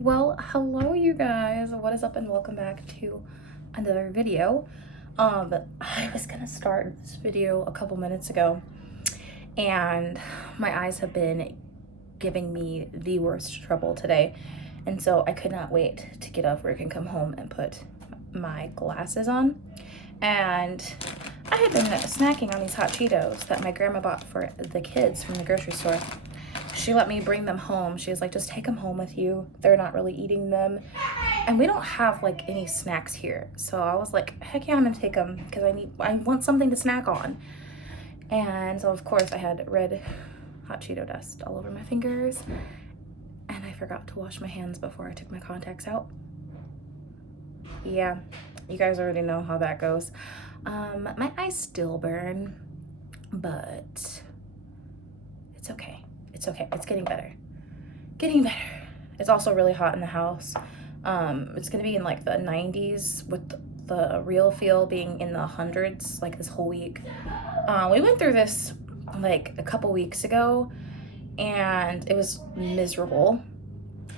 Well, hello you guys. What is up and welcome back to another video. I was gonna start this video a couple minutes ago and my eyes have been giving me the worst trouble today. And so I could not wait to get off work and come home and put my glasses on. And I had been snacking on these hot Cheetos that my grandma bought for the kids from the grocery store. She let me bring them home. She was like, just take them home with you. They're not really eating them. And we don't have like any snacks here. So I was like, heck yeah, I'm gonna take them because I want something to snack on. And so of course I had red hot Cheeto dust all over my fingers. And I forgot to wash my hands before I took my contacts out. Yeah, you guys already know how that goes. My eyes still burn, but it's okay. It's okay. It's getting better. Getting better. It's also really hot in the house. It's gonna be in like the 90s with the real feel being in the hundreds like this whole week. We went through this like a couple weeks ago and it was miserable.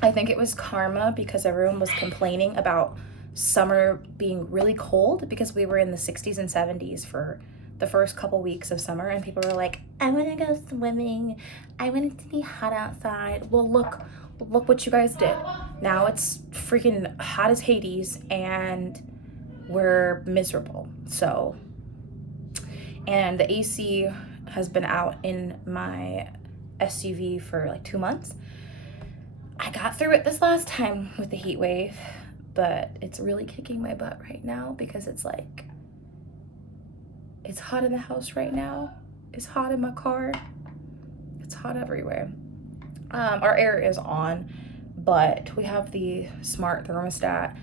I think it was karma because everyone was complaining about summer being really cold because we were in the 60s and 70s for the first couple weeks of summer, and people were like, I want to go swimming. I want it to be hot outside. Well, look what you guys did. Now it's freaking hot as Hades and we're miserable. So, and the AC has been out in my SUV for like 2 months. I got through it this last time with the heat wave, but it's really kicking my butt right now because it's like, it's hot in the house right now. It's hot in my car. It's hot everywhere. Our air is on, but we have the smart thermostat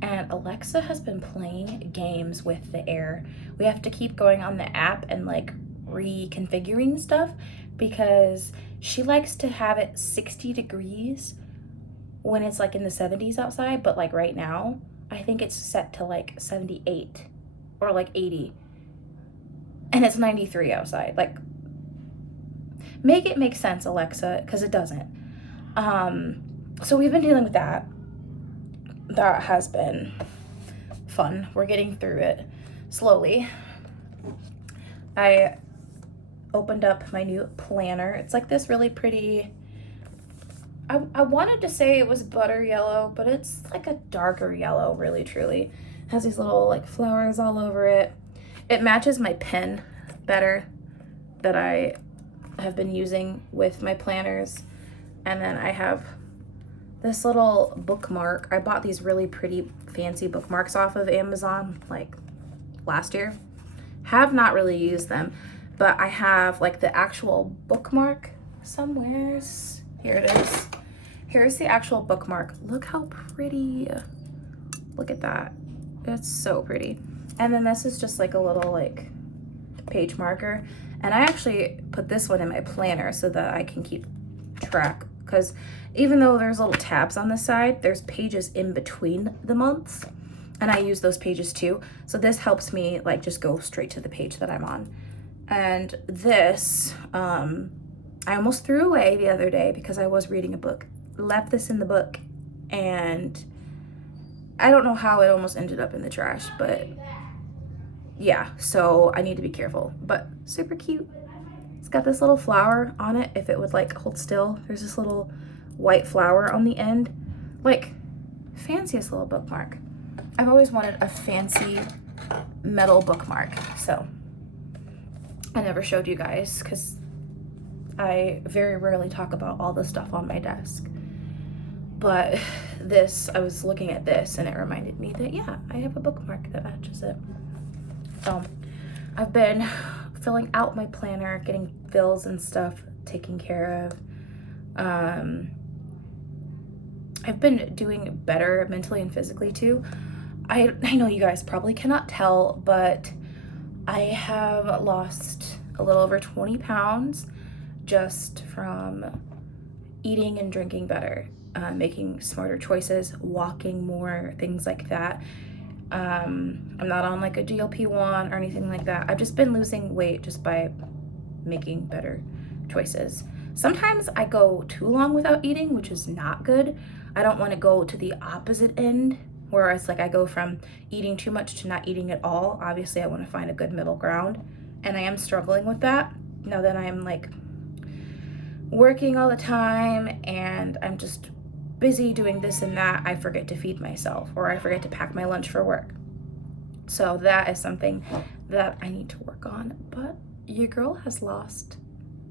and Alexa has been playing games with the air. We have to keep going on the app and like reconfiguring stuff because she likes to have it 60 degrees when it's like in the 70s outside, but like right now, I think it's set to like 78 or like 80. And it's 93 outside. Like, make it make sense, Alexa, because it doesn't. So we've been dealing with that. That has been fun. We're getting through it slowly. I opened up my new planner. It's like this really pretty, I wanted to say it was butter yellow, but it's like a darker yellow, really, truly. It has these little like flowers all over it. It matches my pen better that I have been using with my planners. And then I have this little bookmark. I bought these really pretty fancy bookmarks off of Amazon like last year. Have not really used them, but I have like the actual bookmark somewheres. Here it is. Here's the actual bookmark. Look how pretty. Look at that. It's so pretty. And then this is just like a little like page marker. And I actually put this one in my planner so that I can keep track, because even though there's little tabs on the side, there's pages in between the months and I use those pages too. So this helps me like just go straight to the page that I'm on. And this, I almost threw away the other day because I was reading a book, left this in the book, and I don't know how it almost ended up in the trash, but yeah, so I need to be careful. But super cute. It's got this little flower on it if it would like hold still. There's this little white flower on the end. Like, fanciest little bookmark. I've always wanted a fancy metal bookmark, so I never showed you guys because I very rarely talk about all the stuff on my desk. But this, I was looking at this and it reminded me that yeah, I have a bookmark that matches it. So I've been filling out my planner, getting bills and stuff taken care of. I've been doing better mentally and physically too. I know you guys probably cannot tell, but I have lost a little over 20 pounds just from eating and drinking better, making smarter choices, walking more, things like that. I'm not on like a GLP-1 or anything like that. I've just been losing weight just by making better choices. Sometimes I go too long without eating, which is not good. I don't want to go to the opposite end where it's like I go from eating too much to not eating at all. Obviously, I want to find a good middle ground, and I am struggling with that now that I'm like working all the time and I'm just busy doing this and that. I forget to feed myself, or I forget to pack my lunch for work. So that is something that I need to work on. But your girl has lost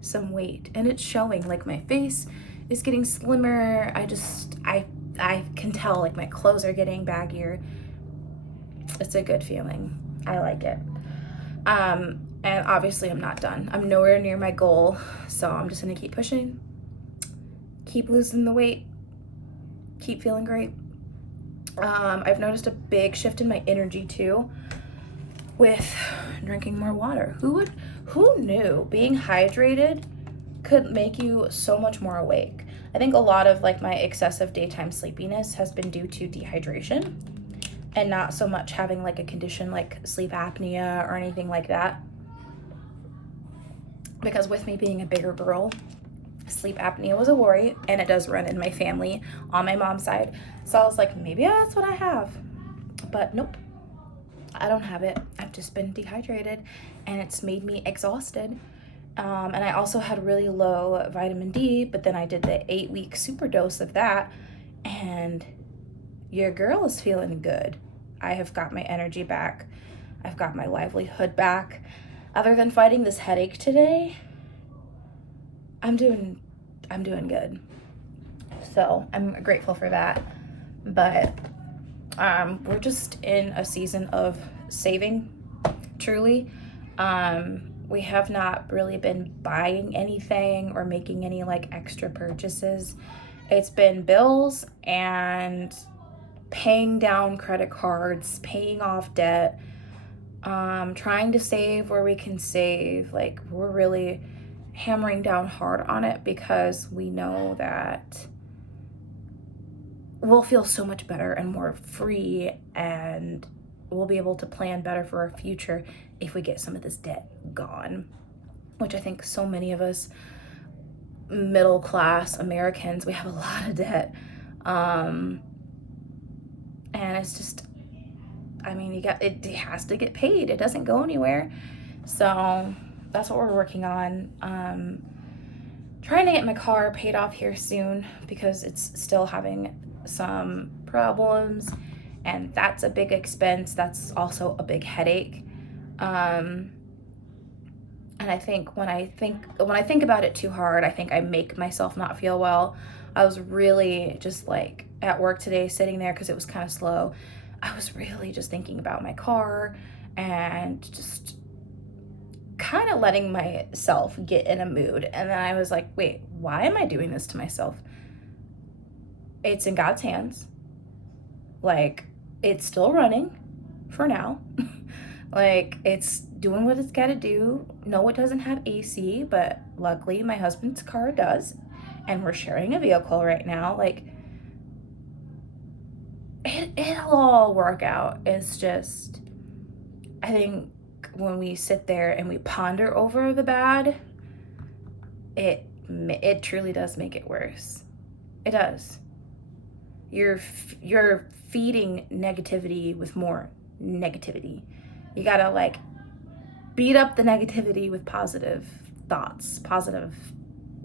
some weight, and it's showing. Like, my face is getting slimmer. I can tell, like, my clothes are getting baggier. It's a good feeling. I like it. And obviously I'm not done. I'm nowhere near my goal, so I'm just gonna keep pushing, keep losing the weight, keep feeling great. I've noticed a big shift in my energy too with drinking more water. Who knew being hydrated could make you so much more awake? I think a lot of like my excessive daytime sleepiness has been due to dehydration and not so much having like a condition like sleep apnea or anything like that. Because with me being a bigger girl, sleep apnea was a worry, and it does run in my family on my mom's side. So I was like, maybe that's what I have. But nope, I don't have it. I've just been dehydrated, and it's made me exhausted. And I also had really low vitamin D, but then I did the 8-week super dose of that, and your girl is feeling good. I have got my energy back. I've got my livelihood back. Other than fighting this headache today, I'm doing good. So I'm grateful for that. But we're just in a season of saving, truly. We have not really been buying anything or making any like extra purchases. It's been bills and paying down credit cards, paying off debt, trying to save where we can save. Like, we're really hammering down hard on it because we know that we'll feel so much better and more free, and we'll be able to plan better for our future if we get some of this debt gone, which I think so many of us middle class Americans, we have a lot of debt. And it's just, I mean, it has to get paid. It doesn't go anywhere. So that's what we're working on. Trying to get my car paid off here soon because it's still having some problems, and that's a big expense. That's also a big headache. And I think when I think about it too hard, I think I make myself not feel well. I was really just like at work today, sitting there because it was kind of slow. I was really just thinking about my car and just kind of letting myself get in a mood. And then I was like, wait, why am I doing this to myself? It's in God's hands. Like, it's still running for now. Like, it's doing what it's got to do. No, it doesn't have AC, but luckily my husband's car does. And we're sharing a vehicle right now. Like, it'll all work out. It's just, I think when we sit there and we ponder over the bad, it truly does make it worse. It does. You're feeding negativity with more negativity. You gotta like beat up the negativity with positive thoughts, positive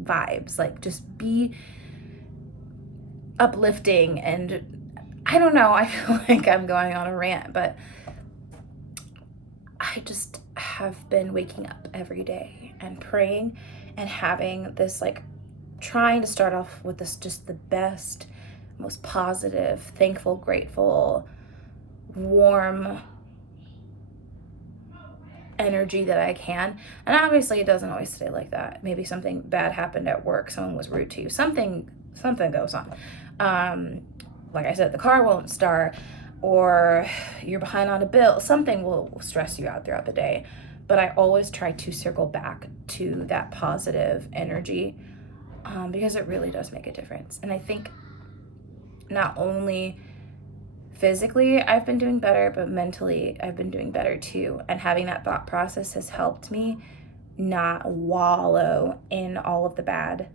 vibes. Like, just be uplifting. And I don't know, I feel like I'm going on a rant, but I just have been waking up every day and praying and having this, like, trying to start off with this, just the best, most positive, thankful, grateful, warm energy that I can. And obviously it doesn't always stay like that. Maybe something bad happened at work, someone was rude to you, something goes on. Like I said, the car won't start, or you're behind on a bill, something will stress you out throughout the day. But I always try to circle back to that positive energy, because it really does make a difference. And I think not only physically I've been doing better, but mentally I've been doing better too. And having that thought process has helped me not wallow in all of the bad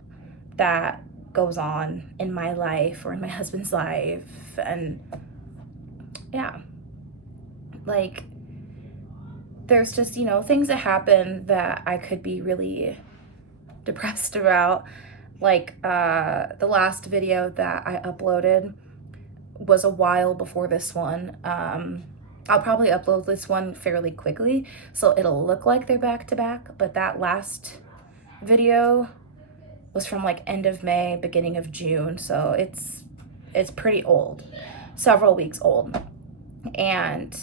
that goes on in my life or in my husband's life. And yeah, like there's just, you know, things that happen that I could be really depressed about. Like the last video that I uploaded was a while before this one. I'll probably upload this one fairly quickly, so it'll look like they're back to back, but that last video was from like end of May, beginning of June, so it's pretty old, several weeks old. And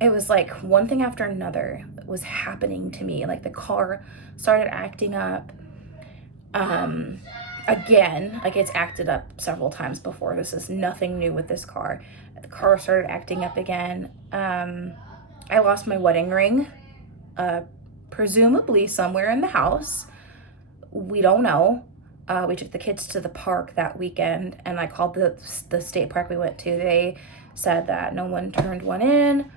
it was like one thing after another was happening to me. Like the car started acting up again. Like it's acted up several times before. This is nothing new with this car. The car started acting up again. I lost my wedding ring, presumably somewhere in the house. We don't know. We took the kids to the park that weekend, and I called the state park we went to. They said that no one turned one in.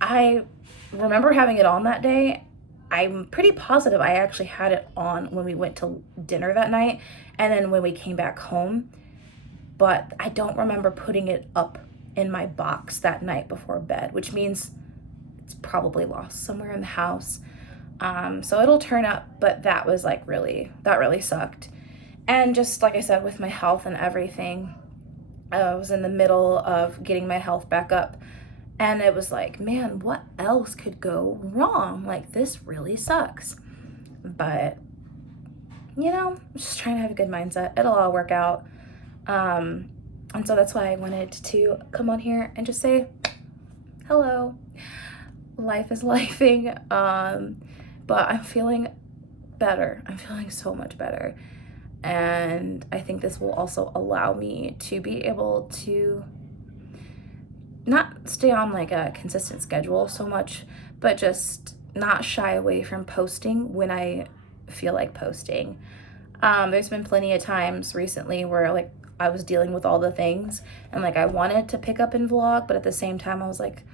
I remember having it on that day. I'm pretty positive I actually had it on when we went to dinner that night, and then when we came back home. But I don't remember putting it up in my box that night before bed, which means it's probably lost somewhere in the house. So it'll turn up, but that was like that really sucked. And just like I said, with my health and everything, I was in the middle of getting my health back up, and it was like, man, what else could go wrong? Like, this really sucks. But, you know, I'm just trying to have a good mindset. It'll all work out. And so that's why I wanted to come on here and just say, hello, life is lifing. But I'm feeling better. I'm feeling so much better. And I think this will also allow me to be able to not stay on like a consistent schedule so much, but just not shy away from posting when I feel like posting. There's been plenty of times recently where like I was dealing with all the things and like I wanted to pick up and vlog, but at the same time I was like,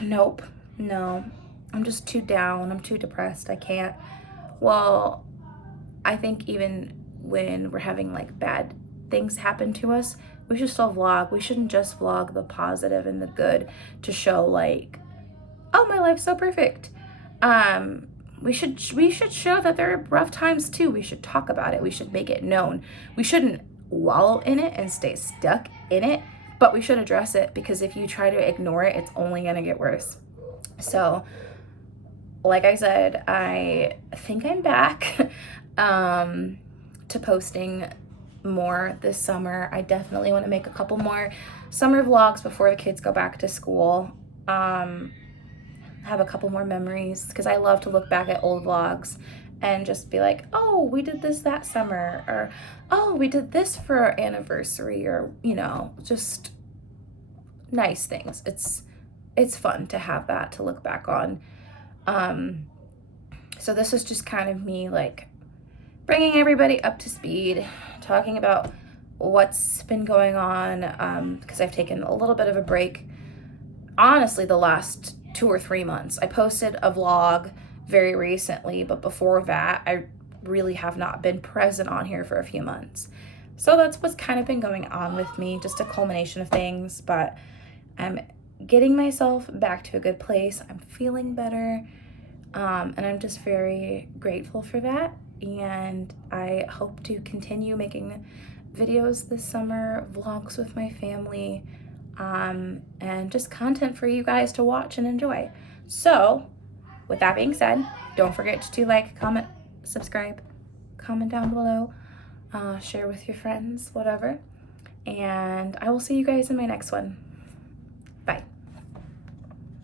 nope, no, I'm just too down. I'm too depressed. I can't. Well, I think even when we're having like bad things happen to us, we should still vlog. We shouldn't just vlog the positive and the good to show like, oh, my life's so perfect. We should show that there are rough times too. We should talk about it. We should make it known. We shouldn't wallow in it and stay stuck in it, but we should address it, because if you try to ignore it, it's only gonna get worse. So, like I said, I think I'm back to posting more this summer. I definitely want to make a couple more summer vlogs before the kids go back to school. Have a couple more memories, because I love to look back at old vlogs and just be like, oh, we did this that summer, or oh, we did this for our anniversary, or, you know, just nice things. It's fun to have that to look back on. So this is just kind of me like bringing everybody up to speed, talking about what's been going on, because I've taken a little bit of a break. Honestly, the last 2 or 3 months. I posted a vlog very recently, but before that, I really have not been present on here for a few months. So that's what's kind of been going on with me, just a culmination of things, but I'm getting myself back to a good place. I'm feeling better, and I'm just very grateful for that. And I hope to continue making videos this summer, vlogs with my family, and just content for you guys to watch and enjoy. So, with that being said, don't forget to like, comment, subscribe, comment down below, share with your friends, whatever. And I will see you guys in my next one.